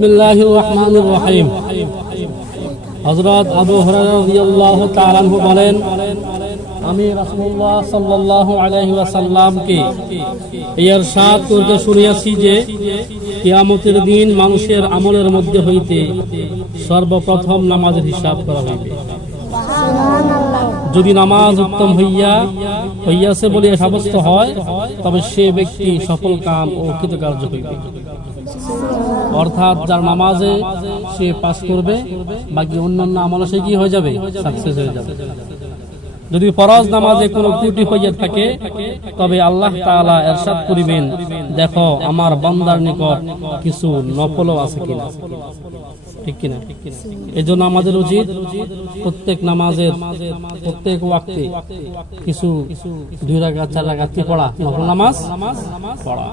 বিসমিল্লাহির রহমানির রহিম। হযরত আবু হুরায়রা রাদিয়াল্লাহু তাআলা আনহু বলেন, আমি রাসূলুল্লাহ সাল্লাল্লাহু আলাইহি ওয়াসাল্লামকে ইরশাদ করতে শুনিয়াছি যে কিয়ামতের দিন মানুষের আমলের মধ্যে হইতে সর্বপ্রথম নামাজের হিসাব করা হইবে। যদি নামাজ উত্তম হইয়াছে বলে সাব্যস্ত হয়, তবে সে ব্যক্তি সফল কাম ও কৃতকার্য হইবে। অর্থাৎ যার নামাজে সে পাস করবে, বাকি অন্যান্য আমলে সে কি হয়ে যাবে? সাকসেস হয়ে যাবে। যদি ফরজ নামাজে কোনো ত্রুটি হইয়া থাকে, তবে আল্লাহ তাআলা ইরশাদ করিবেন, দেখো আমার বান্দার নিকট কিছু নফলও আছে কিনা। ঠিক কিনা? এজন্য আমাদের উচিত প্রত্যেক নামাজের প্রত্যেক ওয়াক্তে কিছু 2 রাকাত 4 রাকাত পড়া, নফল নামাজ পড়া,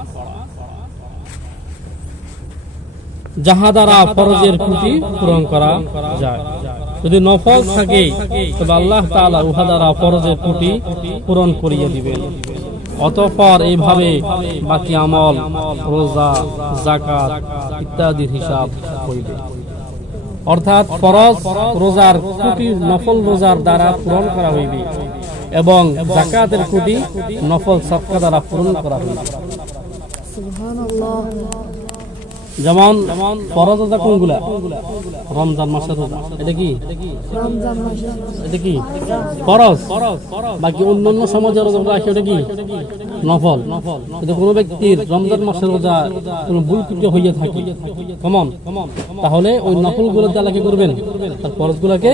যাহা দ্বারা ফরজের ত্রুটি পূরণ করা যায়। যদি নফল থাকে, তবে আল্লাহ তাআলা উহা দ্বারা ফরজের ত্রুটি পূরণ করিয়ে দিবেন। অতঃপর এইভাবে বাকি আমল, রোজা, যাকাত ইত্যাদির হিসাব হইবে। অর্থাৎ ফরজ রোজার ত্রুটি নফল রোজার দ্বারা পূরণ করা হইবে এবং যাকাতের ত্রুটি নফল সাদকা দ্বারা পূরণ করা হইবে। যেমন ফরজ রোজা কোনগুলা? রমজান মাসের রোজা, এটা কি ফরজ। বাকি অন্যান্য সমাজের রোজা আছে, ওটা কি নফল। কিন্তু কোনো ব্যক্তির রমজান মাসের রোজা কোনো ভুল ত্রুটি হইয়া থাকে কমন, তাহলে ওই নফল গুলো দ্বারা কি করবেন? তার ফরজ গুলাকে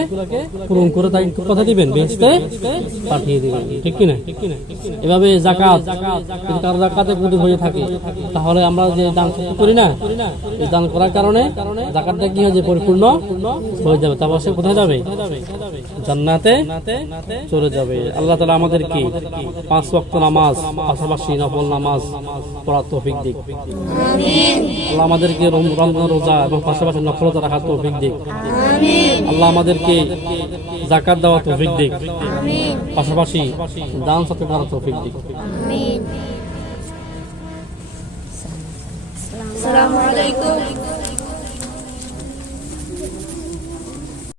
পূরণ করে তাকে কথা দিবেন, বেহেশতে পাঠিয়ে দিবেন। ঠিক কিনা? এভাবে যাকাত, কারো যাকাতে ত্রুটি হয়ে থাকে, তাহলে আমরা যে দান করি না, এই দান করার কারণে যাকাতটা কি হয়? যে পরিপূর্ণ হয়ে যাবে। তারপর সে কোথায় যাবে? জান্নাতে চলে যাবে। আল্লাহ তাআলা আমাদেরকে 5 ওয়াক্ত নামাজ পাশাপাশি নফল নামাজ পড়ার তৌফিক দিক। আমিন। আল্লাহ আমাদেরকে রমজান রোজা এবং পাশাপাশি নফল রোজা রাখার তৌফিক দিক। আমিন। আল্লাহ আমাদেরকে যাকাত দেওয়ার তৌফিক দিক। আমিন। পাশাপাশি দান সাদকা করার তৌফিক দিক। আমিন।